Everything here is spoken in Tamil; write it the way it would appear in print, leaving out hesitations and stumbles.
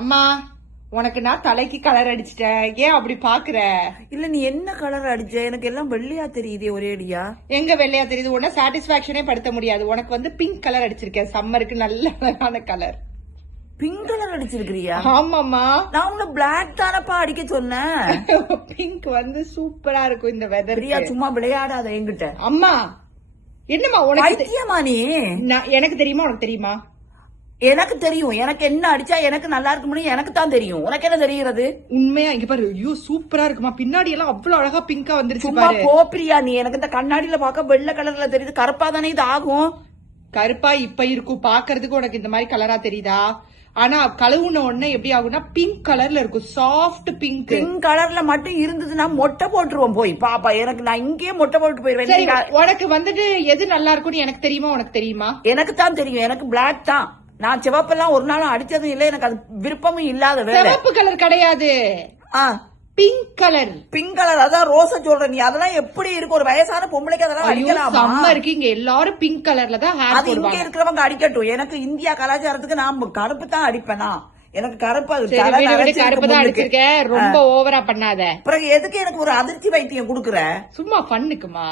அம்மா உனக்கு நான் தலைக்கு கலர் அடிச்சிட்டேன். ஏன் அப்படி பாக்குற? இல்ல நீ என்ன கலர் அடிச்ச? எனக்கு எல்லாம் வெள்ளையா தெரியுதே ஒரே அடியா. எங்க வெள்ளையா தெரியுது? உன்ன சாட்டிஸ்பாக்சனே படுத்த முடியாது. உனக்கு வந்து பிங்க் கலர் அடிச்சிருக்கேன். சம்மருக்கு நல்ல அழகான கலர். Pink colour அடிச்சிருக்கிறியா? ஆமாமா. நான் உன்ன பிளாக் தானப்பா அடிக்க சொன்னேன். பிங்க் வந்து சூப்பரா இருக்கும் இந்த வெதர். பிரியா சும்மா விளையாடாத என்கிட்ட. அம்மா என்னம்மா உனக்கு பைத்தியமா நீ? எனக்கு தெரியுமா உனக்கு தெரியுமா? எனக்கு தெரியும். எனக்கு என்ன அடிச்சா எனக்கு நல்லா இருக்க முடியும் எனக்கு தான் தெரியும். உனக்கு என்ன தெரிகிறது? உண்மையா இங்க பாரு. ஐயோ சூப்பரா இருக்குமா. பின்னாடி எல்லாம் அவ்வளவு அழகா பிங்கா வந்துருச்சு சும்மா பாரு. போ பிரியா. நீ எனக்கு இந்த கண்ணாடியில பாக்க வெள்ளை கலர்ல தெரியுது. கருப்பா தானே இது ஆகும். கருப்பா இப்ப இருக்கும். பாக்குறதுக்கு உனக்கு இந்த மாதிரி கலரா தெரியுதா? ஆனா கழுவுன உடனே எப்படி ஆகும்னா பிங்க் கலர்ல இருக்கும். Soft pink. பிங்க் கலர்ல மட்டும் இருந்ததுன்னா மொட்டை போட்டுருவோம் போய் பாப்பா. எனக்கு நான் இங்கேயே மொட்டை போட்டு சரி, போயிருவேன். உனக்கு வந்துட்டு எது நல்லா இருக்கும்னு எனக்கு தெரியுமா உனக்கு தெரியுமா? எனக்கு தான் தெரியும். எனக்கு பிளாக் தான். நான் சிவப்பெல்லாம் ஒரு நாளும் அடிச்சதும் இல்லை. எனக்கு அது விருப்பமும் இல்லாத வேலை. சிவப்பு கலர் கிடையாது, பிங்க் கலர். பிங்க் கலர் அதான் ரோஸ சொல்ற நீ. அதெல்லாம் எப்படி இருக்கு? ஒரு வயசான பொம்பளைக்கு அதெல்லாம் அடிக்கலாமா? சம்மருக்கு இங்க எல்லாரும் பிங்க் கலர்ல தான் ஹேர் அது இங்க இருக்கிறவங்க அடிக்கட்டும். எனக்கு இந்தியா கலாச்சாரத்துக்கு நான் கருப்பு தான் அடிப்பேனா. எனக்கு கருப்பு கருப்பு தான் அடிச்சிருக்கேன். ரொம்ப ஓவரா பண்ணாத. அப்புறம் எதுக்கு எனக்கு ஒரு அதிர்ச்சி வைத்தியம் குடுக்குற? சும்மா பண்ணுக்குமா.